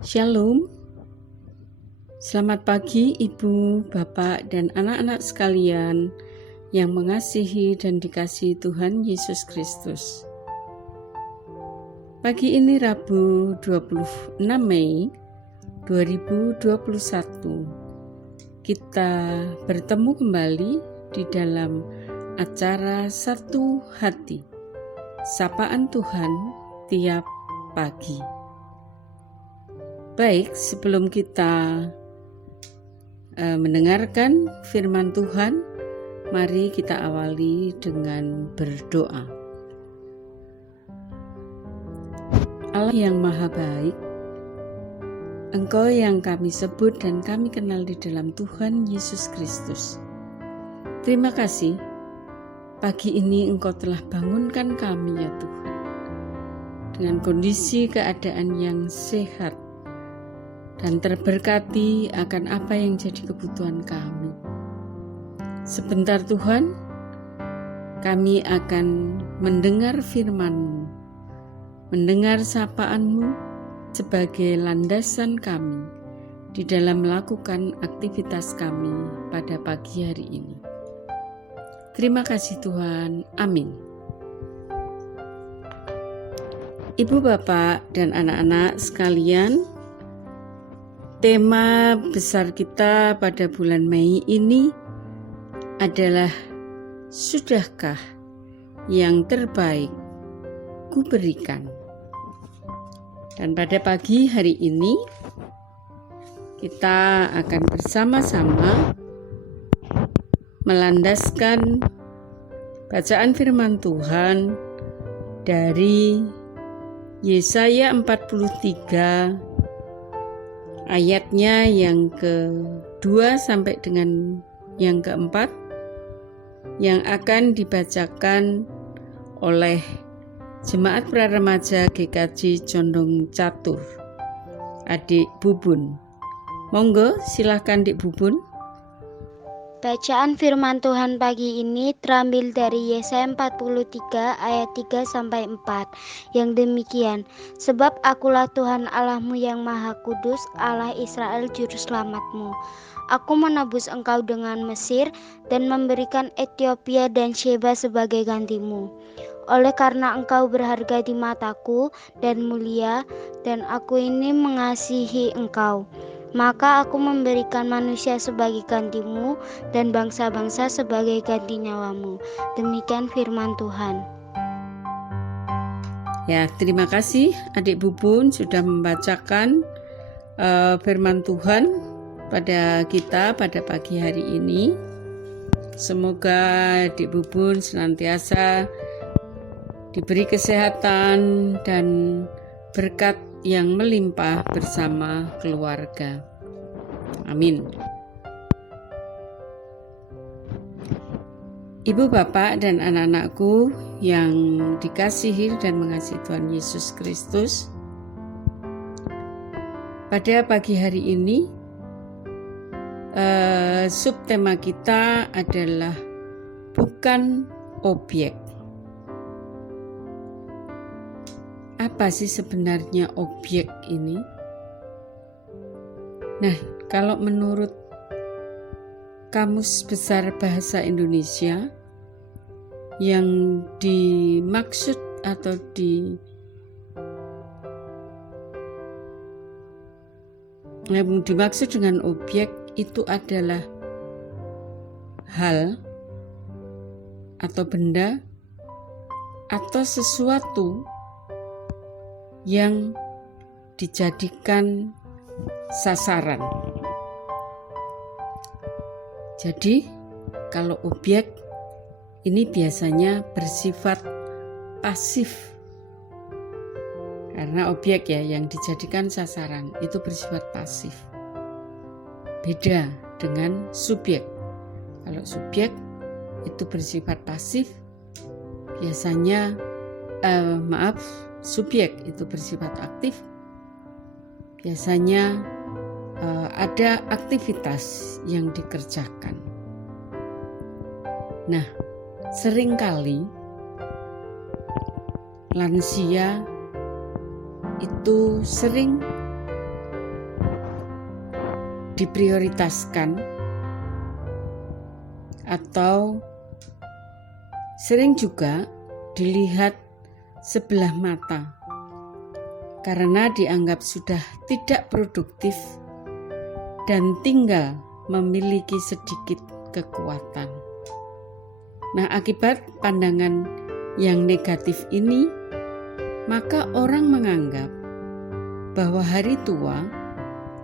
Shalom, selamat pagi Ibu, Bapak, dan anak-anak sekalian yang mengasihi dan dikasihi Tuhan Yesus Kristus. Pagi ini Rabu 26 Mei 2021, kita bertemu kembali di dalam acara Satu Hati, Sapaan Tuhan tiap pagi. Baik, sebelum kita mendengarkan firman Tuhan, mari kita awali dengan berdoa. Allah yang maha baik, Engkau yang kami sebut dan kami kenal di dalam Tuhan Yesus Kristus. Terima kasih, pagi ini Engkau telah bangunkan kami ya Tuhan, dengan kondisi keadaan yang sehat, dan terberkati akan apa yang jadi kebutuhan kami. Sebentar Tuhan, kami akan mendengar firman-Mu, mendengar sapaan-Mu sebagai landasan kami di dalam melakukan aktivitas kami pada pagi hari ini. Terima kasih Tuhan, amin. Ibu, Bapak, dan anak-anak sekalian, tema besar kita pada bulan Mei ini adalah sudahkah yang terbaik kuberikan. Dan pada pagi hari ini kita akan bersama-sama melandaskan bacaan firman Tuhan dari Yesaya 43 ayatnya yang ke-2 sampai dengan yang ke-4 yang akan dibacakan oleh Jemaat Praremaja GKJ Condong Catur, Adik Bubun. Monggo silahkan Dik Bubun. Bacaan firman Tuhan pagi ini terambil dari Yesaya 43 ayat 3 sampai 4 yang demikian. Sebab akulah Tuhan Allahmu yang maha kudus, Allah Israel juru selamatmu. Aku menebus engkau dengan Mesir dan memberikan Ethiopia dan Sheba sebagai gantimu. Oleh karena engkau berharga di mataku dan mulia, dan aku ini mengasihi engkau, maka aku memberikan manusia sebagai gantimu dan bangsa-bangsa sebagai ganti nyawamu. Demikian firman Tuhan. Ya, terima kasih Adik Bubun sudah membacakan firman Tuhan pada kita pada pagi hari ini. Semoga Adik Bubun senantiasa diberi kesehatan dan berkat yang melimpah bersama keluarga. Amin. Ibu, Bapak, dan anak-anakku yang dikasihi dan mengasihi Tuhan Yesus Kristus, pada pagi hari ini subtema kita adalah bukan objek. Apa sih sebenarnya objek ini? Nah, kalau menurut Kamus Besar Bahasa Indonesia, yang dimaksud atau dimaksud dengan objek itu adalah hal atau benda atau sesuatu yang dijadikan sasaran. Jadi, kalau objek ini biasanya bersifat pasif. Karena objek ya yang dijadikan sasaran itu bersifat pasif. Beda dengan subjek. Kalau subjek itu bersifat pasif, biasanya subjek itu bersifat aktif, biasanya ada aktivitas yang dikerjakan. Nah, seringkali lansia itu sering diprioritaskan atau sering juga dilihat sebelah mata karena dianggap sudah tidak produktif dan tinggal memiliki sedikit kekuatan. Nah, akibat pandangan yang negatif ini, maka orang menganggap bahwa hari tua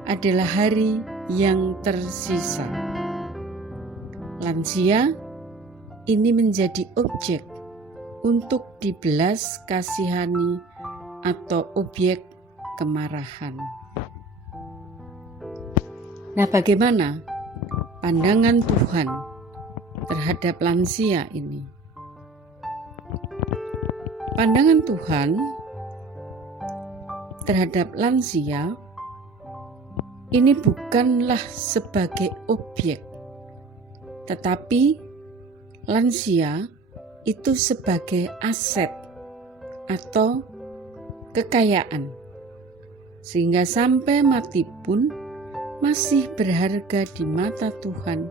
adalah hari yang tersisa. Lansia ini menjadi objek untuk dibelas kasihani atau objek kemarahan. Nah, bagaimana pandangan Tuhan terhadap lansia ini? Pandangan Tuhan terhadap lansia ini bukanlah sebagai objek, tetapi lansia itu sebagai aset atau kekayaan, sehingga sampai mati pun masih berharga di mata Tuhan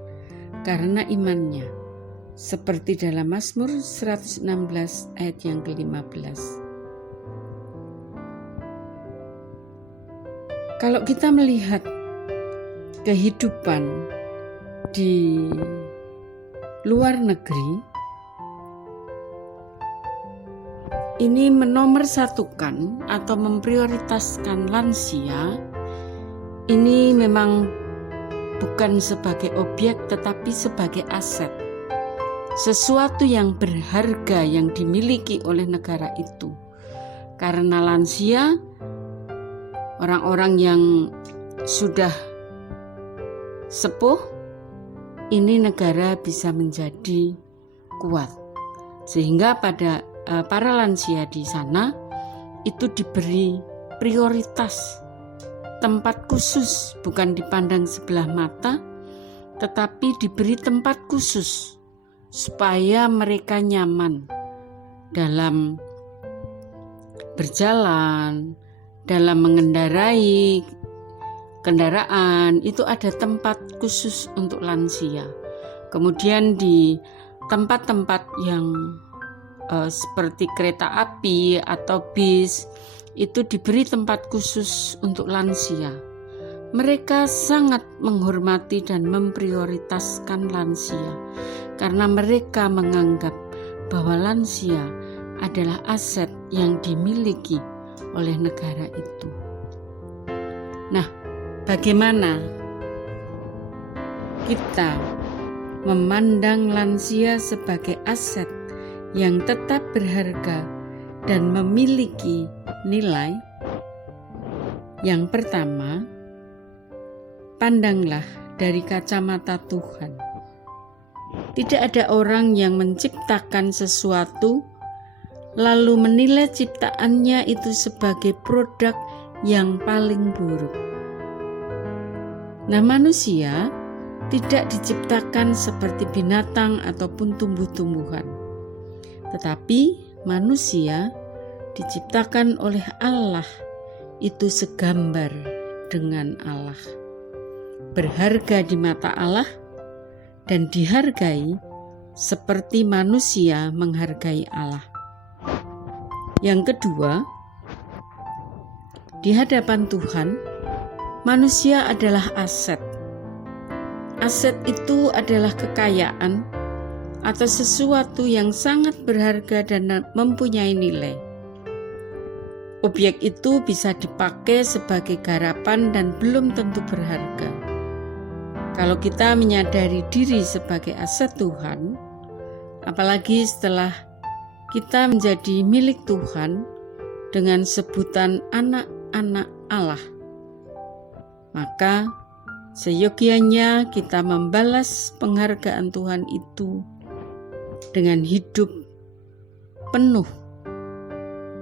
karena imannya, seperti dalam Mazmur 116 ayat yang ke-15. Kalau kita melihat kehidupan di luar negeri, ini menomorsatukan atau memprioritaskan lansia, ini memang bukan sebagai objek tetapi sebagai aset. Sesuatu yang berharga yang dimiliki oleh negara itu. Karena lansia, orang-orang yang sudah sepuh, ini negara bisa menjadi kuat. Sehingga pada para lansia di sana itu diberi prioritas, tempat khusus, bukan dipandang sebelah mata, tetapi diberi tempat khusus supaya mereka nyaman dalam berjalan, dalam mengendarai kendaraan. Itu ada tempat khusus untuk lansia. Kemudian di tempat-tempat yang seperti kereta api atau bis, itu diberi tempat khusus untuk lansia. Mereka sangat menghormati dan memprioritaskan lansia karena mereka menganggap bahwa lansia adalah aset yang dimiliki oleh negara itu. Nah, bagaimana kita memandang lansia sebagai aset yang tetap berharga dan memiliki nilai? Yang pertama, pandanglah dari kacamata Tuhan. Tidak ada orang yang menciptakan sesuatu lalu menilai ciptaannya itu sebagai produk yang paling buruk. Nah, manusia tidak diciptakan seperti binatang ataupun tumbuh-tumbuhan, tetapi manusia diciptakan oleh Allah itu segambar dengan Allah, berharga di mata Allah dan dihargai seperti manusia menghargai Allah. Yang kedua, di hadapan Tuhan, manusia adalah aset. Aset itu adalah kekayaan atau sesuatu yang sangat berharga dan mempunyai nilai. Objek itu bisa dipakai sebagai garapan dan belum tentu berharga. Kalau kita menyadari diri sebagai aset Tuhan, apalagi setelah kita menjadi milik Tuhan dengan sebutan anak-anak Allah, maka seyogianya kita membalas penghargaan Tuhan itu dengan hidup penuh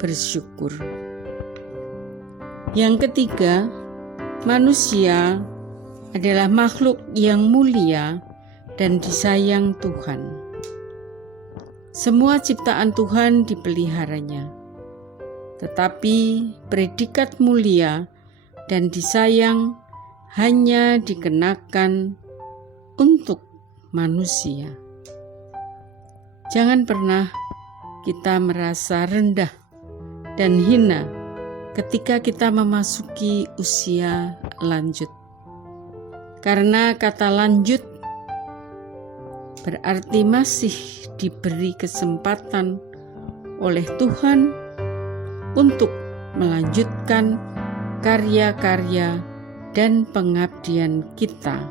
bersyukur. Yang ketiga, manusia adalah makhluk yang mulia dan disayang Tuhan. Semua ciptaan Tuhan dipeliharanya, tetapi predikat mulia dan disayang hanya dikenakan untuk manusia. Jangan pernah kita merasa rendah dan hina ketika kita memasuki usia lanjut. Karena kata lanjut berarti masih diberi kesempatan oleh Tuhan untuk melanjutkan karya-karya dan pengabdian kita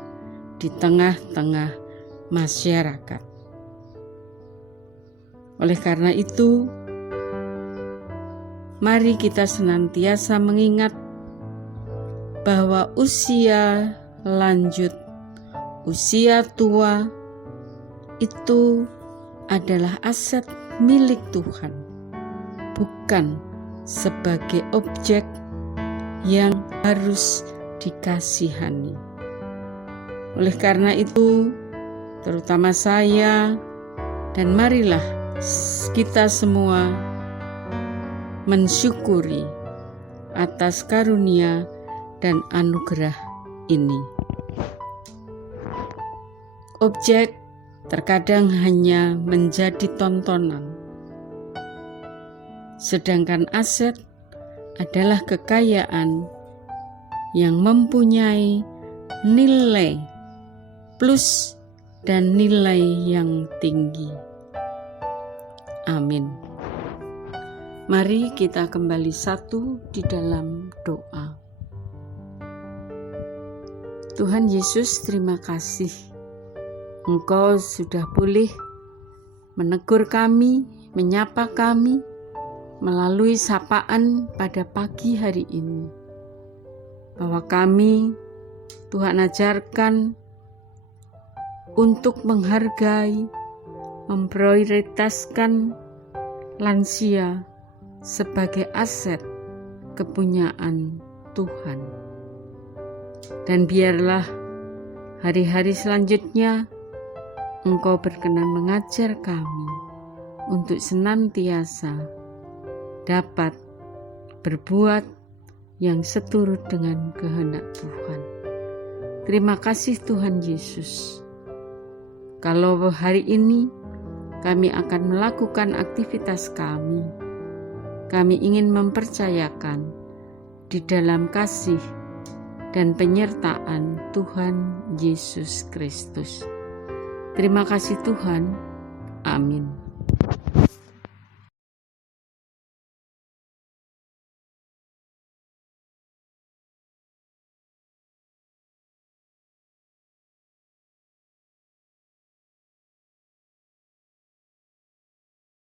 di tengah-tengah masyarakat. Oleh karena itu, mari kita senantiasa mengingat bahwa usia lanjut, usia tua itu adalah aset milik Tuhan, bukan sebagai objek yang harus dikasihani. Oleh karena itu, terutama saya, dan marilah kita semua mensyukuri atas karunia dan anugerah ini. Objek terkadang hanya menjadi tontonan, sedangkan aset adalah kekayaan yang mempunyai nilai plus dan nilai yang tinggi. Amin. Mari kita kembali satu di dalam doa. Tuhan Yesus, terima kasih. Engkau sudah boleh menegur kami, menyapa kami melalui sapaan pada pagi hari ini. Bahwa kami, Tuhan ajarkan untuk menghargai, memprioritaskan lansia sebagai aset kepunyaan Tuhan. Dan biarlah hari-hari selanjutnya Engkau berkenan mengajar kami untuk senantiasa dapat berbuat yang seturut dengan kehendak Tuhan. Terima kasih Tuhan Yesus. Kalau hari ini kami akan melakukan aktivitas kami ingin mempercayakan di dalam kasih dan penyertaan Tuhan Yesus Kristus. Terima kasih Tuhan. Amin.